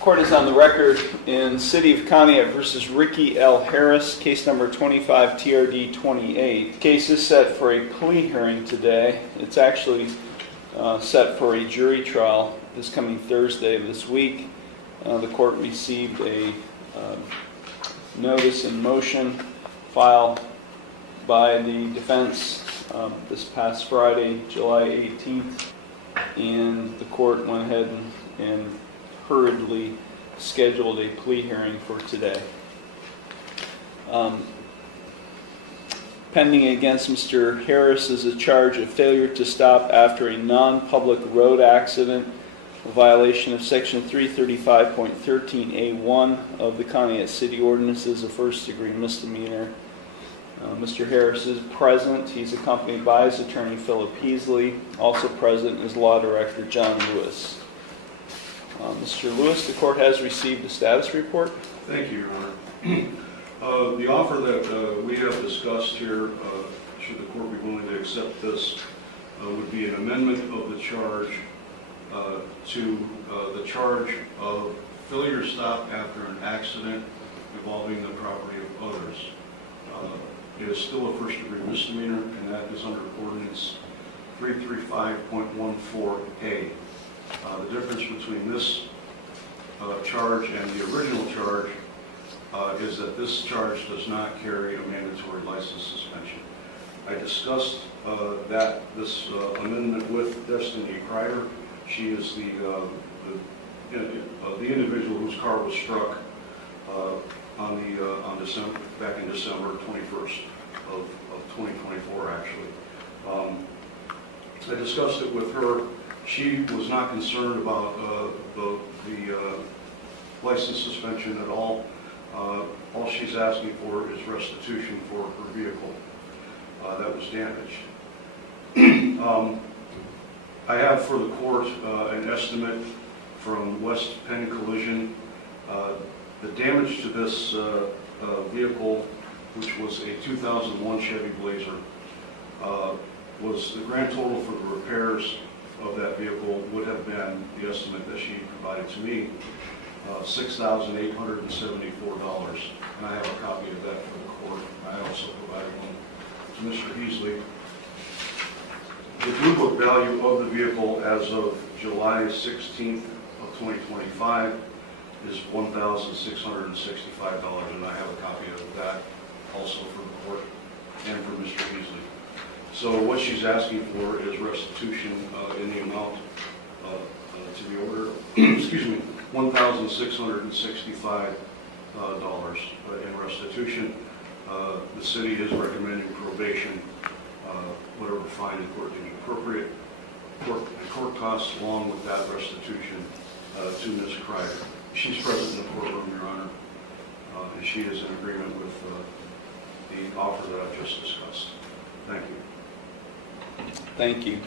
Court is on the record in City of Conneaut versus Ricky L. Harris, case number 25 TRD 28. The case is set for a plea hearing today. It's actually set for a jury trial this coming Thursday of this week. The court received a notice in motion filed by the defense this past Friday, July 18th, and the court went ahead and hurriedly scheduled a plea hearing for today. Pending against Mr. Harris is a charge of failure to stop after a non-public road accident, a violation of Section 335.13A1 of the Conneaut City Ordinances, a first-degree misdemeanor. Mr. Harris is present. He's accompanied by his attorney, Philip Heasley. Also present is Law Director John Lewis. Mr. Lewis, the court has received a status report. Thank you, Your Honor. The offer that we have discussed here, should the court be willing to accept this, would be an amendment of the charge to the charge of failure to stop after an accident involving the property of others. It is still a first-degree misdemeanor, and that is under Ordinance 335.14A. The difference between this charge and the original charge is that this charge does not carry a mandatory license suspension. I discussed this amendment with Destiny Kreider. She is the individual whose car was struck back in December 21st of 2024, actually. I discussed it with her. She was not concerned about the license suspension at all. All she's asking for is restitution for her vehicle that was damaged. I have for the court an estimate from West Penn Collision. The damage to this vehicle, which was a 2001 Chevy Blazer, was the grand total for the repairs of that vehicle would have been, the estimate that she provided to me, $6,874. And I have a copy of that for the court. I also provided one to Mr. Heasley. The Blue Book value of the vehicle as of July 16th of 2025 is $1,665, and I have a copy of that also for the court and for Mr. Heasley. So what she's asking for is restitution in the amount to the order, excuse me, $1,665 in restitution. The city is recommending probation, whatever fine the court deems appropriate, court costs along with that restitution to Ms. Kreider. She's present in the courtroom, Your Honor, and she is in agreement with the offer that I've just discussed. Thank you. Thank you.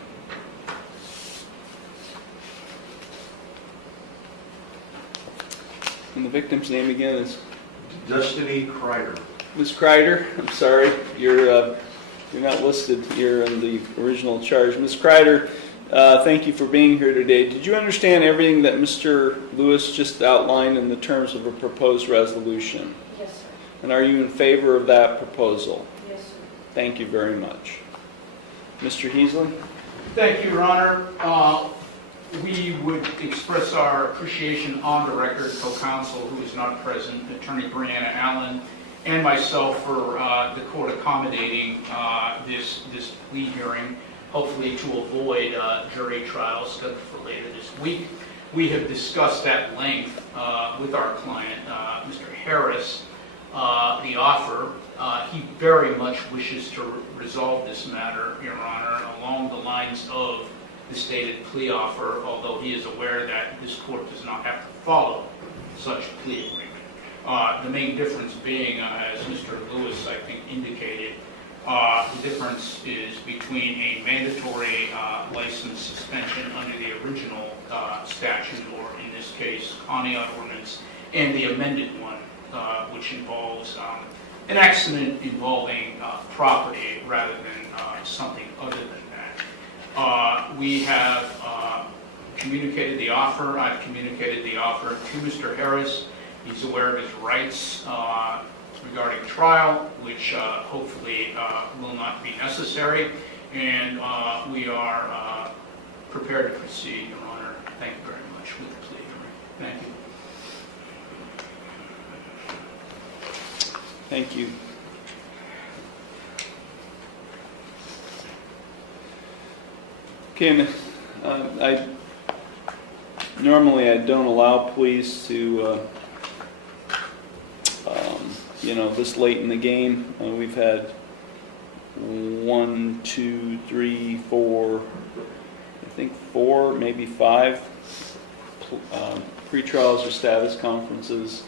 And the victim's name again is? Destiny Kreider. Ms. Kreider, I'm sorry, you're not listed here in the original charge. Ms. Kreider, thank you for being here today. Did you understand everything that Mr. Lewis just outlined in the terms of a proposed resolution? Yes, sir. And are you in favor of that proposal? Yes, sir. Thank you very much. Mr. Heasley? Thank you, Your Honor. We would express our appreciation on the record to counsel who is not present, Attorney Brianna Allen, and myself for the court accommodating this plea hearing, hopefully to avoid jury trials scheduled for later this week. We have discussed at length with our client, Mr. Harris, the offer. He very much wishes to resolve this matter, Your Honor, along the lines of the stated plea offer, although he is aware that this court does not have to follow such plea agreement. The main difference being, as Mr. Lewis, I think, indicated, the difference is between a mandatory license suspension under the original statute, or in this case, Conneaut ordinance, and the amended one, which involves an accident involving property rather than something other than that. We have communicated the offer. I've communicated the offer to Mr. Harris. He's aware of his rights regarding trial, which hopefully will not be necessary, and we are prepared to proceed, Your Honor. Thank you very much with the plea hearing. Thank you. Thank you. Okay, normally I don't allow pleas to, this late in the game. We've had 1, 2, 3, 4, I think 4, maybe 5 pre-trials or status conferences,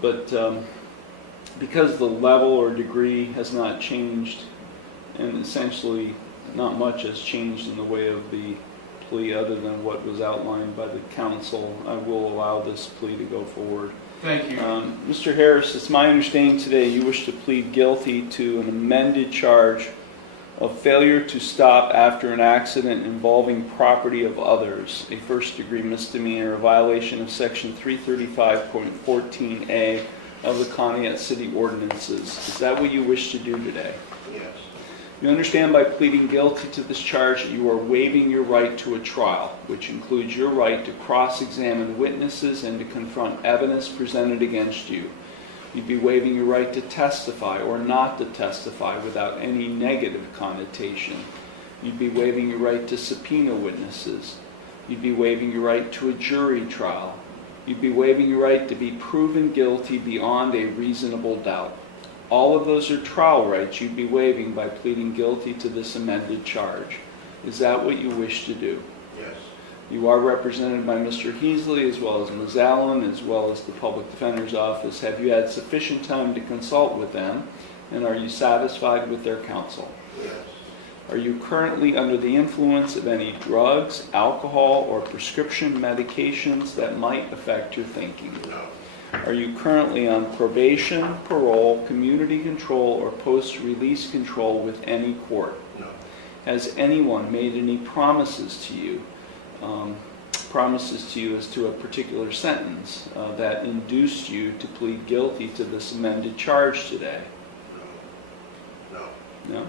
but because the level or degree has not changed, and essentially not much has changed in the way of the plea other than what was outlined by the counsel, I will allow this plea to go forward. Thank you. Mr. Harris, it's my understanding today you wish to plead guilty to an amended charge of failure to stop after an accident involving property of others, a first-degree misdemeanor, a violation of Section 335.14a of the Conneaut City Ordinances. Is that what you wish to do today? Yes. You understand by pleading guilty to this charge that you are waiving your right to a trial, which includes your right to cross-examine witnesses and to confront evidence presented against you. You'd be waiving your right to testify or not to testify without any negative connotation. You'd be waiving your right to subpoena witnesses. You'd be waiving your right to a jury trial. You'd be waiving your right to be proven guilty beyond a reasonable doubt. All of those are trial rights you'd be waiving by pleading guilty to this amended charge. Is that what you wish to do? Yes. You are represented by Mr. Heasley as well as Ms. Allen as well as the Public Defender's Office. Have you had sufficient time to consult with them, and are you satisfied with their counsel? Yes. Are you currently under the influence of any drugs, alcohol, or prescription medications that might affect your thinking? No. Are you currently on probation, parole, community control, or post-release control with any court? No. Has anyone made any promises to you as to a particular sentence that induced you to plead guilty to this amended charge today? No. No?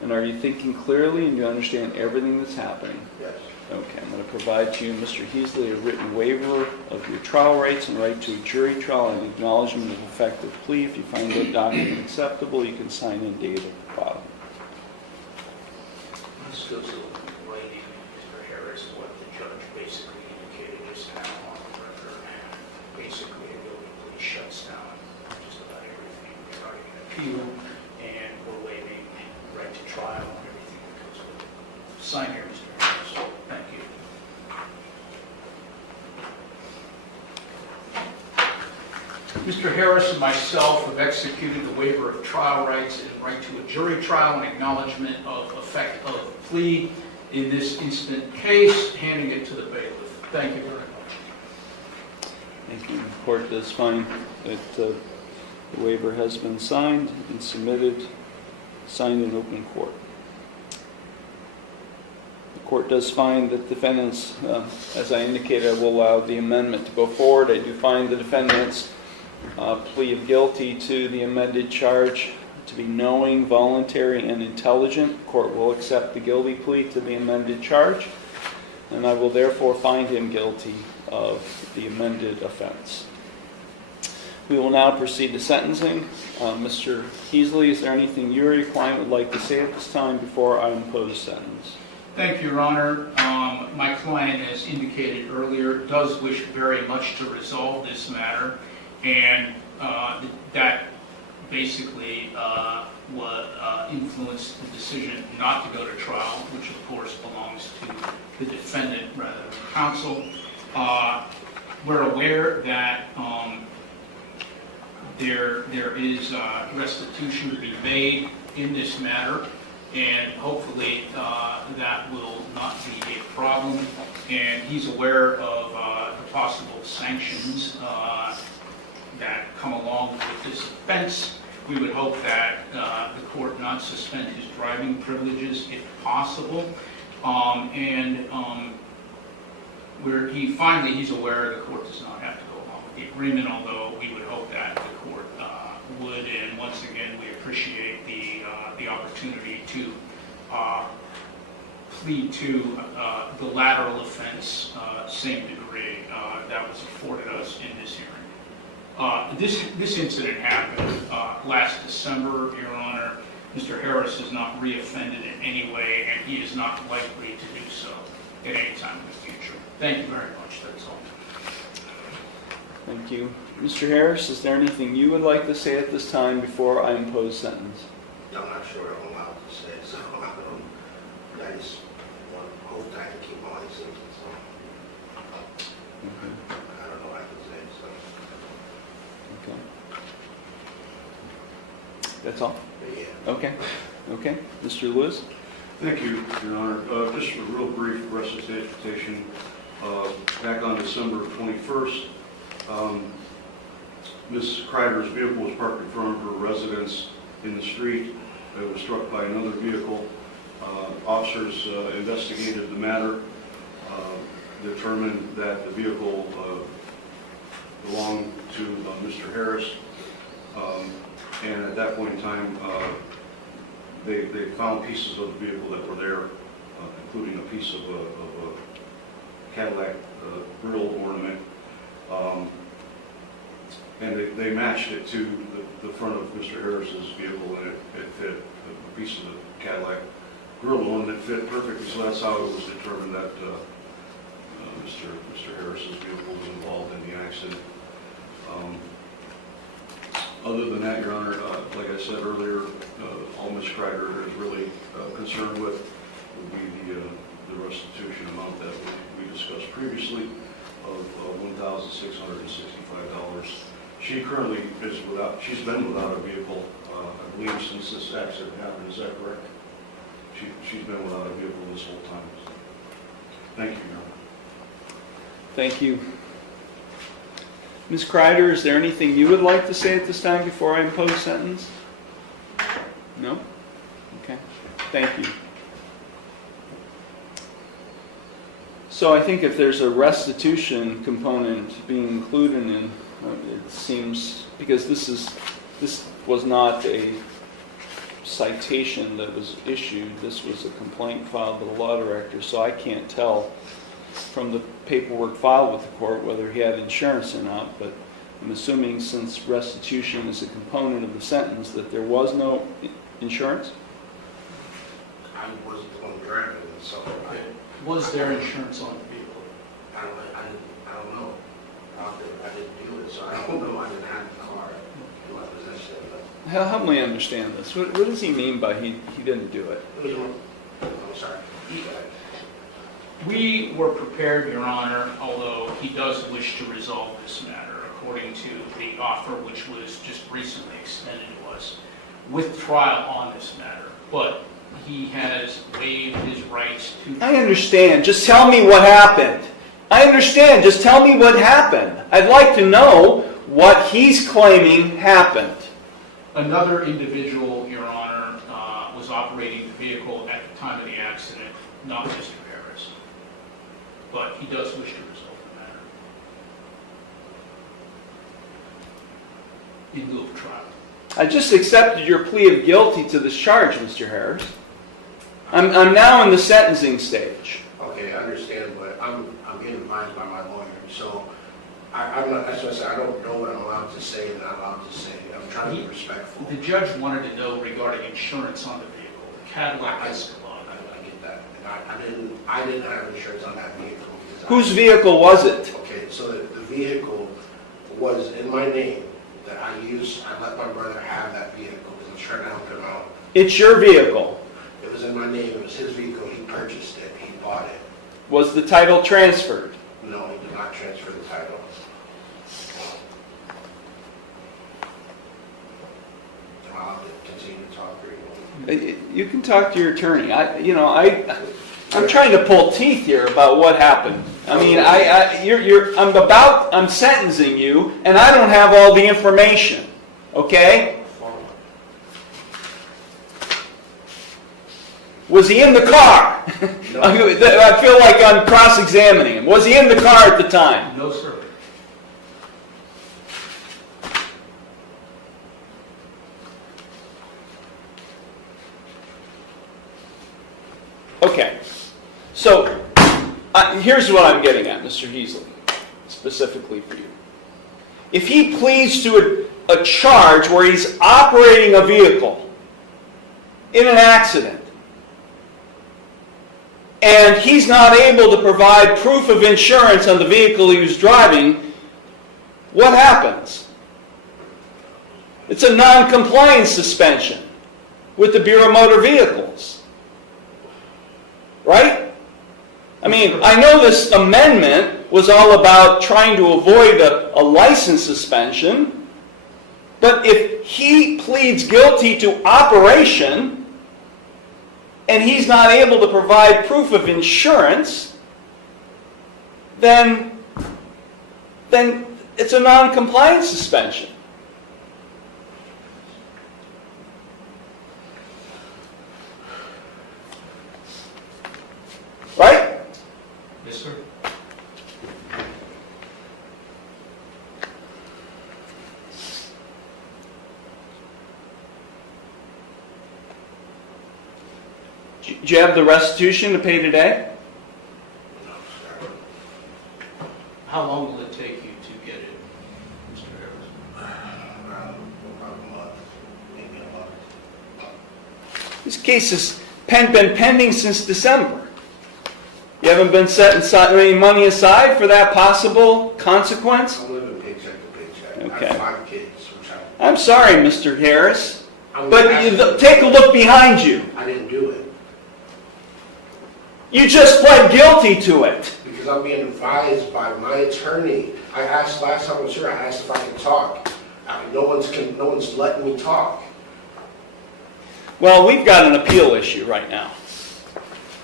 And are you thinking clearly and you understand everything that's happening? Yes. Okay, I'm going to provide to you, Mr. Heasley, a written waiver of your trial rights and right to a jury trial and acknowledgement of effective plea. If you find that document acceptable, you can sign and date it. Bob. This goes to writing, Mr. Harris, what the judge basically indicated just now on the record. Basically, a guilty plea shuts down just about everything regarding an appeal, and we're waiving right to trial and everything that goes with it. Sign here, Mr. Harris. Thank you. Mr. Harris and myself have executed the waiver of trial rights and right to a jury trial and acknowledgement of effect of plea in this instant case, handing it to the bailiff. Thank you very much. Thank you. The court does find that the waiver has been signed and submitted, signed in open court. The court does find that defendants, as I indicated, I will allow the amendment to go forward. I do find the defendant's plea of guilty to the amended charge to be knowing, voluntary, and intelligent. The court will accept the guilty plea to the amended charge, and I will therefore find him guilty of the amended offense. We will now proceed to sentencing. Mr. Heasley, is there anything you or your client would like to say at this time before I impose sentence? Thank you, Your Honor. My client, as indicated earlier, does wish very much to resolve this matter, and that basically influenced the decision not to go to trial, which of course belongs to the defendant rather than counsel. We're aware that there is restitution to be made in this matter, and hopefully that will not be a problem. And he's aware of the possible sanctions that come along with this offense. We would hope that the court not suspend his driving privileges if possible. And he's aware the court does not have to go along with the agreement, although we would hope that the court would. And once again, we appreciate the opportunity to plead to the lateral offense, same degree that was afforded us in this hearing. This incident happened last December, Your Honor. Mr. Harris has not reoffended in any way, and he is not likely to do so at any time in the future. Thank you very much. That's all. Thank you. Mr. Harris, is there anything you would like to say at this time before I impose sentence? I'm not sure I'm allowed to say, so I just hope that I can keep my license. So I don't know what I can say. So. Okay. That's all? But yeah. Okay. Okay. Mr. Lewis? Thank you, Your Honor. Just a real brief recitation. Back on December 21st, Ms. Kreider's vehicle was parked in front of her residence in the street. It was struck by another vehicle. Officers investigated the matter, determined that the vehicle belonged to Mr. Harris, and at that point in time, they found pieces of the vehicle that were there, including a piece of a Cadillac grill ornament, and they matched it to the front of Mr. Harris's vehicle, and it fit. A piece of the Cadillac grill ornament fit perfectly, so that's how it was determined that Mr. Harris's vehicle was involved in the accident. Other than that, Your Honor, like I said earlier, all Ms. Kreider is really concerned with would be the restitution amount that we discussed previously of $1,665. She currently is she's been without a vehicle, I believe, since this accident happened. Is that correct? She's been without a vehicle this whole time. Thank you, Your Honor. Thank you. Ms. Kreider, is there anything you would like to say at this time before I impose sentence? No? Okay. Thank you. So I think if there's a restitution component being included in, it seems, because this was not a citation that was issued, this was a complaint filed by the law director, so I can't tell from the paperwork filed with the court whether he had insurance or not, but I'm assuming since restitution is a component of the sentence that there was no insurance? I wasn't the one driving it, so Was there insurance on the vehicle? I don't know. I didn't do it, so I don't know. I didn't have the car in my possession. Help me understand this. What does he mean by he didn't do it? I'm sorry. We were prepared, Your Honor, although he does wish to resolve this matter according to the offer which was just recently extended to us with trial on this matter. But he has waived his rights to... I understand. Just tell me what happened. I understand. Just tell me what happened. I'd like to know what he's claiming happened. Another individual, Your Honor, was operating the vehicle at the time of the accident, not Mr. Harris. But he does wish to resolve the matter in lieu of trial. I just accepted your plea of guilty to this charge, Mr. Harris. I'm now in the sentencing stage. Okay, I understand, but I'm getting advised by my lawyer, so I'm not. That's what I said. I don't know what I'm allowed to say and not allowed to say. I'm trying to be respectful. The judge wanted to know regarding insurance on the vehicle, the Cadillac Escalade. I get that. And I didn't have insurance on that vehicle. Whose vehicle was it? Okay, so the vehicle was in my name that I used. I let my brother have that vehicle because I was trying to help him out. It's your vehicle. It was in my name. It was his vehicle. He purchased it. He bought it. Was the title transferred? No, he did not transfer the title. Am I allowed to continue to talk or you want? You can talk to your attorney. I'm trying to pull teeth here about what happened. I mean, I'm sentencing you, and I don't have all the information. Okay? Was he in the car? No. I feel like I'm cross-examining him. Was he in the car at the time? No, sir. Okay. So, here's what I'm getting at, Mr. Heasley, specifically for you. If he pleads to a charge where he's operating a vehicle in an accident, and he's not able to provide proof of insurance on the vehicle he was driving, what happens? It's a non-compliance suspension with the Bureau of Motor Vehicles. Right? I mean, I know this amendment was all about trying to avoid a license suspension, but if he pleads guilty to operation, and he's not able to provide proof of insurance, then it's a non-compliance suspension. Right? Yes, sir. Do you have the restitution to pay today? No, sir. How long will it take you to get it, Mr. Harris? About a month, maybe a month. This case has been pending since December. You haven't been setting any money aside for that possible consequence? I'm living paycheck to paycheck. Okay. I have 5 kids, which I... I'm sorry, Mr. Harris, I'm but asking- take a look behind you. I didn't do it. You just pled guilty to it. Because I'm being advised by my attorney. I asked last time I was here, I asked if I could talk. No one's letting me talk. Well, we've got an appeal issue right now.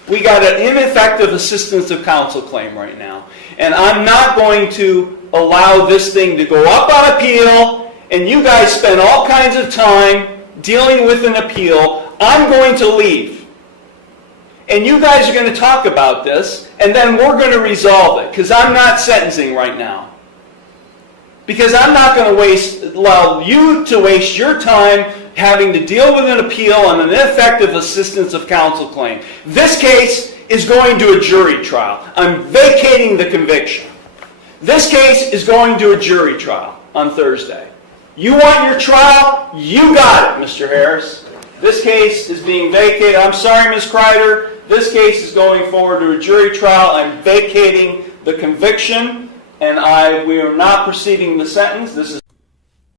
We got an ineffective assistance of counsel claim right now. And I'm not going to allow this thing to go up on appeal, and you guys spend all kinds of time dealing with an appeal. I'm going to leave. And you guys are going to talk about this, and then we're going to resolve it, because I'm not sentencing right now. Because I'm not going to allow you to waste your time having to deal with an appeal on an ineffective assistance of counsel claim. This case is going to a jury trial. I'm vacating the conviction. This case is going to a jury trial on Thursday. You want your trial? You got it, Mr. Harris. This case is being vacated. I'm sorry, Ms. Kreider. This case is going forward to a jury trial. I'm vacating the conviction, and we are not proceeding the sentence. This is